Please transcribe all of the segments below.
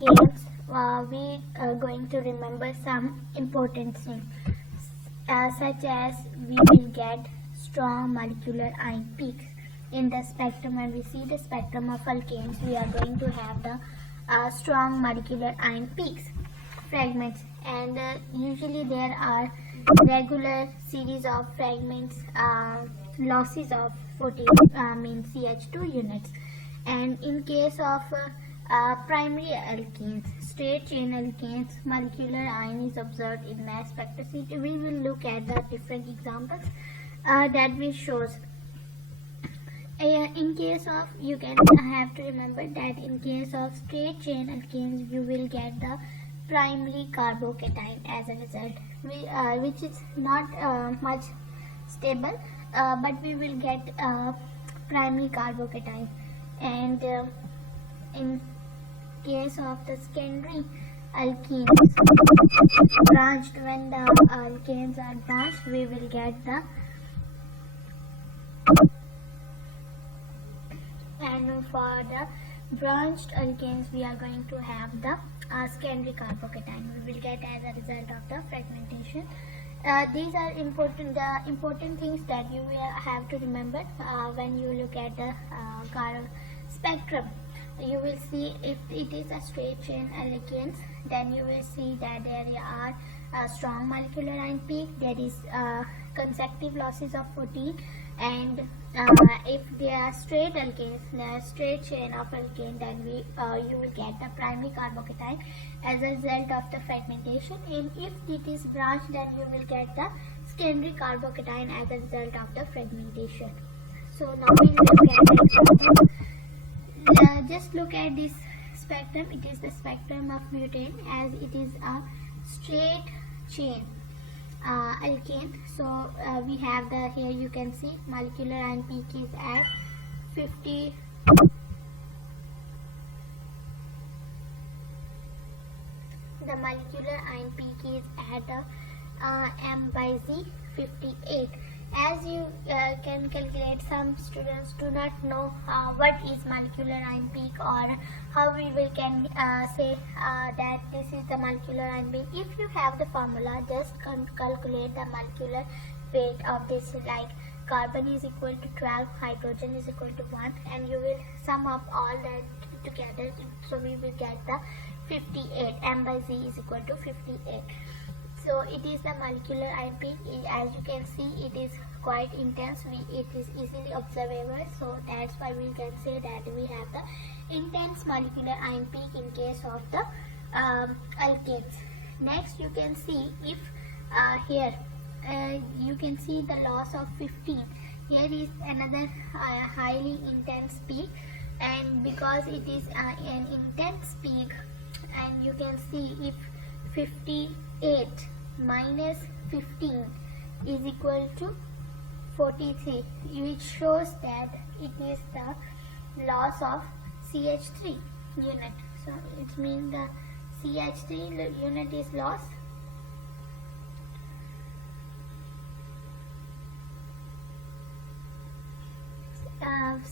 games, we are going to remember some important things, such as we will get strong molecular ion peaks in the spectrum. When we see the spectrum of alkanes, we are going to have the strong molecular ion peaks, fragments, and usually there are regular series of fragments, losses of 14 means CH2 units. And in case of primary alkanes, straight chain alkanes, molecular ion is observed in mass spectroscopy. We will look at the different examples that will shows. In case of, you can have to remember that in case of straight chain alkanes, you will get the primary carbocation as a result, which is not much stable, but we will get primary carbocation. And in case of the secondary alkenes, branched, when the alkanes are branched, we will get the, and for the branched alkanes we are going to have the secondary carbocation. We will get as a result of the fragmentation. These are important things that you will have to remember when you look at the spectrum. You will see if it is a straight chain alkanes, then you will see that there are strong molecular ion peak, there is consecutive losses of 14, and if they are straight alkanes, straight chain of alkane, then you will get the primary carbocation as a result of the fragmentation. And if it is branched, then you will get the secondary carbocation as a result of the fragmentation. So now we will look at the example. Just look at this spectrum. It is the spectrum of butane, as it is a straight chain alkane. So we have the, here you can see molecular ion peak is at 50. The molecular ion peak is at M/Z 58. As you can calculate, some students do not know what is molecular ion peak, or how we will can say that this is the molecular ion peak. If you have the formula, just calculate the molecular weight of this, like carbon is equal to 12, hydrogen is equal to 1, and you will sum up all that together. So we will get the 58. M/Z is equal to 58. So it is the molecular ion peak. As you can see, it is quite intense. It is easily observable. So that's why we can say that we have the intense molecular ion peak in case of the alkanes. Next, you can see if here you can see the loss of 15. Here is another highly intense peak, and because it is an intense peak, and you can see if 58 minus 15 is equal to 43, which shows that it is the loss of CH3 unit. So it means the CH3 unit is lost.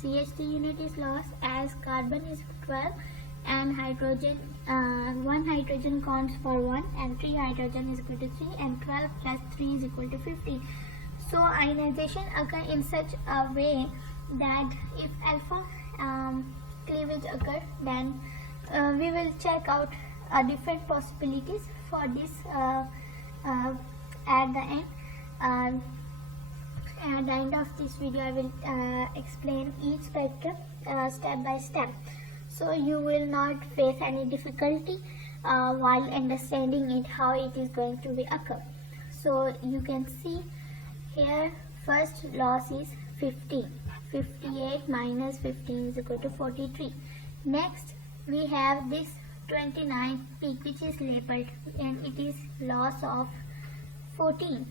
CH3 unit is lost, as carbon is 12 and hydrogen, 1 hydrogen counts for 1, and 3 hydrogen is equal to 3, and 12 plus 3 is equal to 15. So ionization occurs in such a way that if alpha cleavage occurs, then we will check out different possibilities for this at the end. At the end of this video, I will explain each spectrum step by step, so you will not face any difficulty while understanding it, how it is going to be occur. So you can see here, first loss is 15. 58 minus 15 is equal to 43. Next, we have this 29 peak, which is labeled, and it is loss of 14.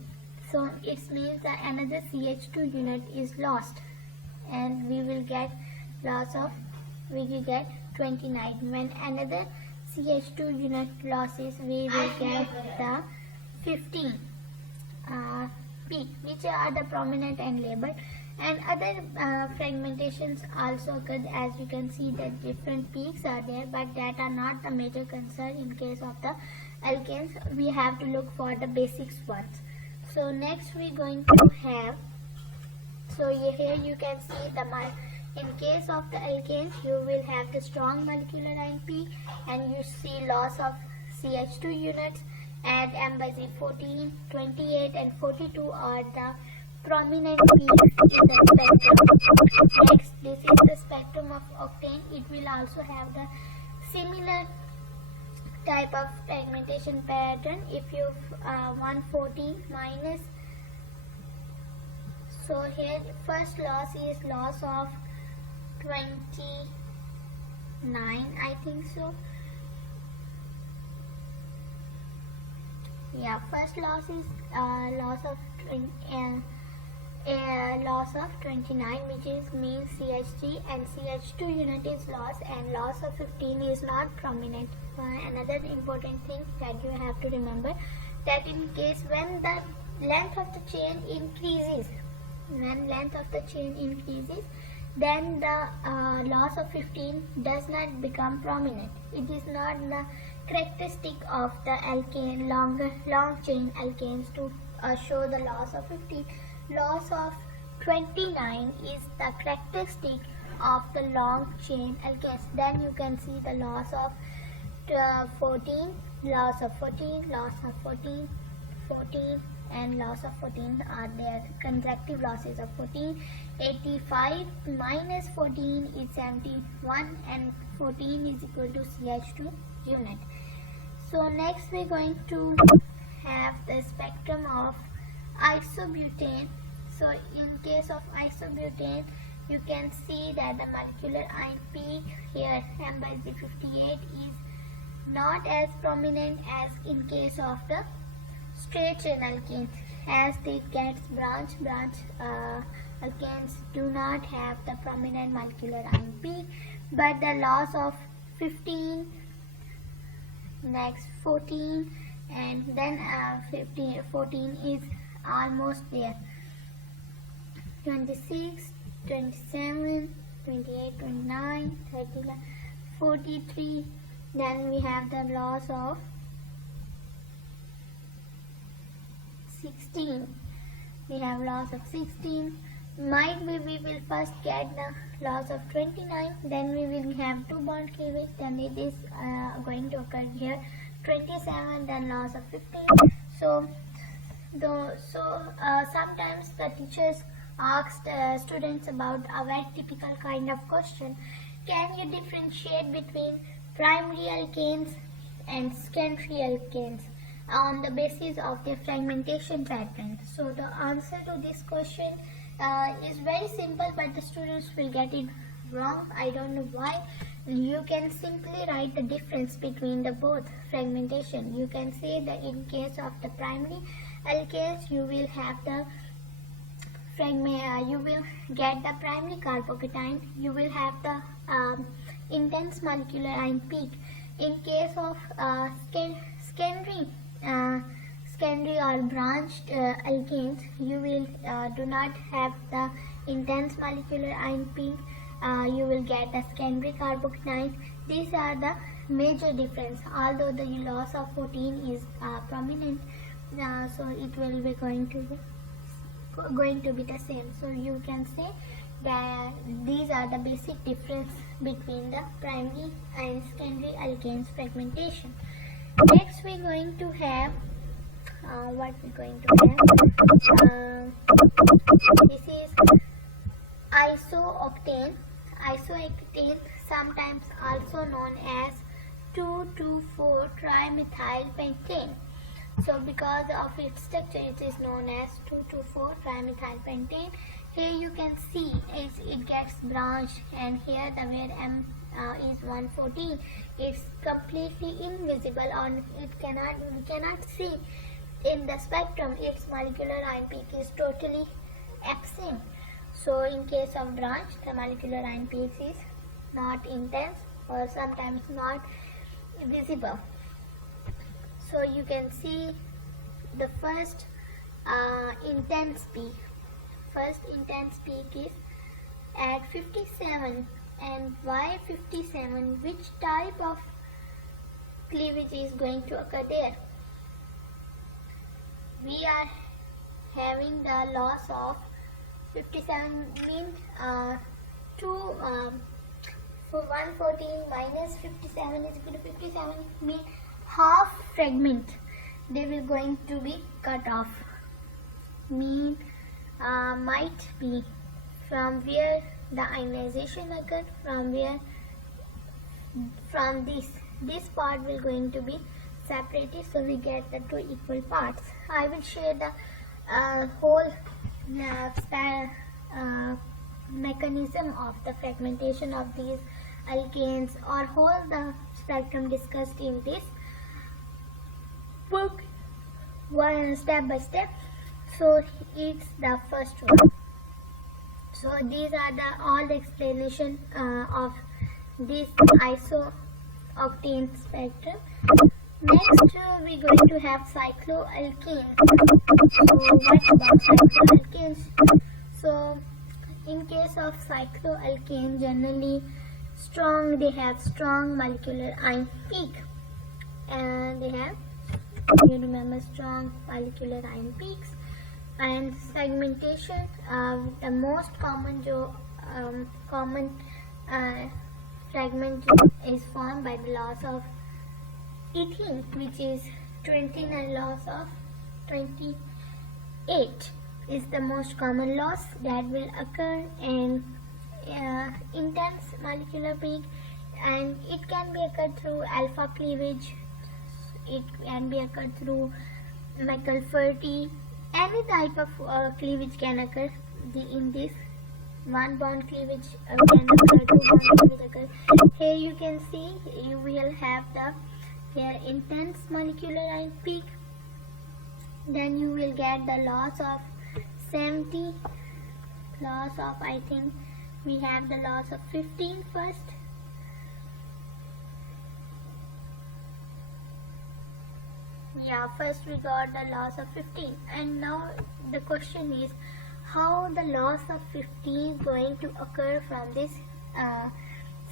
So it means that another CH2 unit is lost, and we will get loss of, we will get 29. When another CH2 unit losses, we will get the 15 peak, which are the prominent and labeled. And other fragmentations also occur. As you can see that different peaks are there, but that are not the major concern in case of the alkanes. We have to look for the basics ones. So next we're going to have, so here you can see in case of the alkanes you will have the strong molecular ion peak, and you see loss of CH2 units at M by Z 14, 28 and 42 are the prominent peaks in the spectrum. Next, this is the spectrum of octane. It will also have the similar type of fragmentation pattern. If you 114 minus, so here first loss is loss of 29, I think so. Yeah, first loss is loss of 29, which is means CH3, and CH2 unit is lost, and loss of 15 is not prominent. Another important thing that you have to remember, that in case when the length of the chain increases, then the loss of 15 does not become prominent. It is not the characteristic of the alkane, long chain alkanes to show the loss of 15. Loss of 29 is the characteristic of the long chain alkanes. Then you can see the loss of 14, loss of 14, loss of 14, 14 and loss of 14 are there, consecutive losses of 14. 85 minus 14 is 71, and 14 is equal to CH2 unit. So next we're going to have the spectrum of isobutane. So in case of isobutane, you can see that the molecular ion peak here M by Z58 is not as prominent as in case of the straight chain alkanes, as they gets branch alkanes do not have the prominent molecular ion peak, but the loss of 15, next 14, and then 14 is almost there. 26, 27, 28, 29, 30, 43. Then we have the loss of 16. We have loss of 16. Might be we will first get the loss of 29, then we will have 2 bond cleavage, then it is going to occur here 27, then loss of 15. So sometimes the teachers asked students about a very typical kind of question: can you differentiate between primary alkanes and secondary alkanes on the basis of their fragmentation pattern? So the answer to this question is very simple, but the students will get it wrong. I don't know why. You can simply write the difference between the both fragmentation. You can say that in case of the primary alkanes, you will have the you will get the primary carbocation. You will have the intense molecular ion peak. In case of secondary or branched alkanes, you will do not have the intense molecular ion peak. You will get the secondary carbocation. These are the major difference. Although the loss of 14 is prominent, so it will be going to be the same. So you can say that these are the basic difference between the primary and secondary alkanes fragmentation. Next we're going to have this is isooctane. Isooctane, sometimes also known as 2,2,4-trimethylpentane. So because of its structure, it is known as 2,2,4-trimethylpentane. Here you can see it gets branched, and here the where M is 114, it's completely invisible, or we cannot see in the spectrum. Its molecular ion peak is totally absent. So in case of branch, the molecular ion peak is not intense or sometimes not visible. So you can see the first intense peak. first intense peak is at 57. And why 57? Which type of cleavage is going to occur there? We are having the loss of 57 means for 114 minus 57 is equal to 57 means half fragment they will going to be cut off. Mean might be from where the ionization occurred, from this part will going to be separated, so we get the two equal parts. I will share the whole mechanism of the fragmentation of these alkanes or whole the spectrum discussed in this book one step by step. So it's the first one. So these are all the explanation of this iso-octane spectrum. Next we going to have cycloalkanes. So what about cycloalkanes? So in case of cycloalkane, generally they have strong molecular ion peak, and they have, you remember, strong molecular ion peaks. And segmentation, the most common fragment is formed by the loss of ethene, which is 29 loss of 28 is the most common loss that will occur in intense molecular peak, and it can be occurred through alpha cleavage, it can be occurred through McAlferty. Any type of cleavage can occur in this. One bond cleavage can occur, two bond cleavage occur. Here you can see you will have the here intense molecular ion peak. Then you will get the loss of 70, loss of, I think we have the loss of 15 first. Yeah, first we got the loss of 15, and now the question is how the loss of 15 is going to occur from this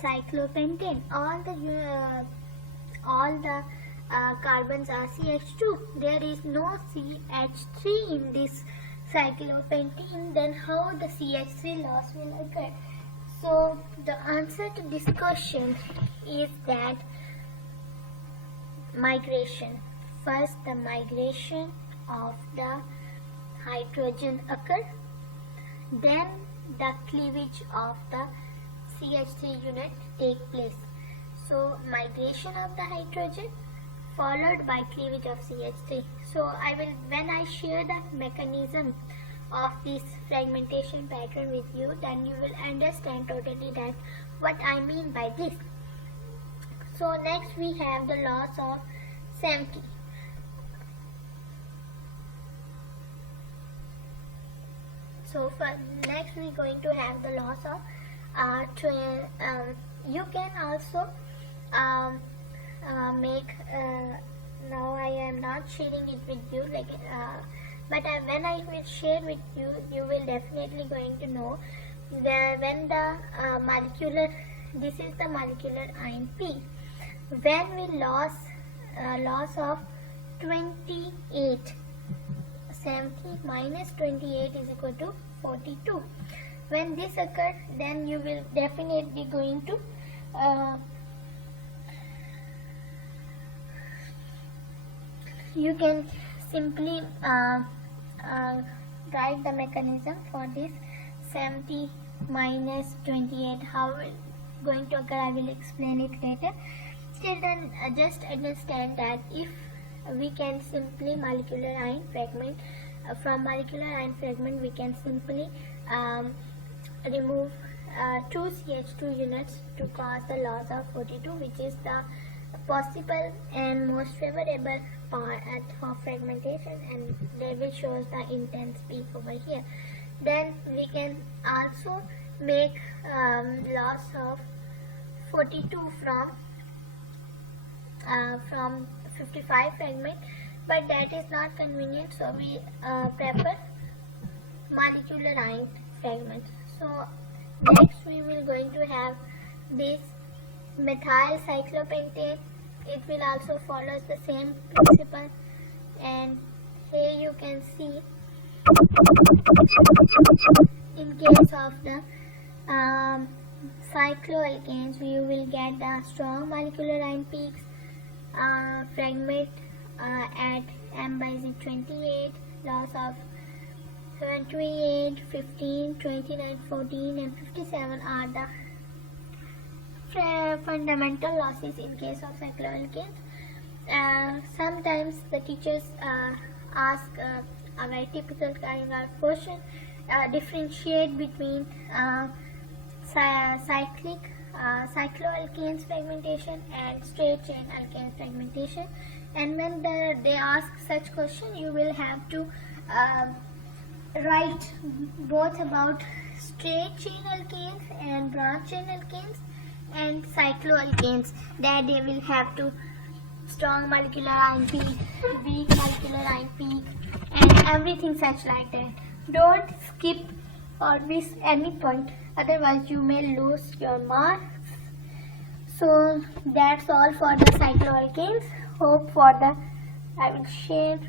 cyclopentane. All the carbons are CH2. There is no CH3 in this cyclopentane. Then how the CH3 loss will occur? So the answer to this question is that migration. First, the migration of the hydrogen occur, then the cleavage of the CH3 unit take place. So migration of the hydrogen followed by cleavage of CH3. So when I share the mechanism of this fragmentation pattern with you, then you will understand totally that what I mean by this. So next we have the loss of 70. So for next we are going to have the loss of you can also make now I am not sharing it with you but when I will share with you, you will definitely going to know that when the this is the molecular ion peak, when we loss of 28, 70 minus 28 is equal to 42. When this occurs, then you will definitely going to you can simply write the mechanism for this 70 minus 28. How it going to occur, I will explain it later. Still then just understand that if we can simply molecular ion fragment, from molecular ion fragment we can simply remove 2 CH2 units to cause the loss of 42, which is the possible and most favorable part of fragmentation, and they will show the intense peak over here. Then we can also make loss of 42 from 55 fragment, but that is not convenient, so we prefer molecular ion fragments. So next we will going to have this methyl cyclopentane. It will also follow the same principle, and here you can see in case of the cycloalkanes you will get the strong molecular ion peaks fragment at M by Z 28, loss of 28, 15, 29, 14 and 57 are the fundamental losses in case of cycloalkanes. Sometimes the teachers ask a very typical kind of question, differentiate between cycloalkanes fragmentation and straight chain alkanes fragmentation, and when they ask such question you will have to write both about straight chain alkanes and branch chain alkanes and cycloalkanes, that they will have to strong molecular ion peak, weak molecular ion peak and everything such like that. Don't skip or miss any point, otherwise you may lose your marks. So that's all for the cycloalkanes. Hope for the I will share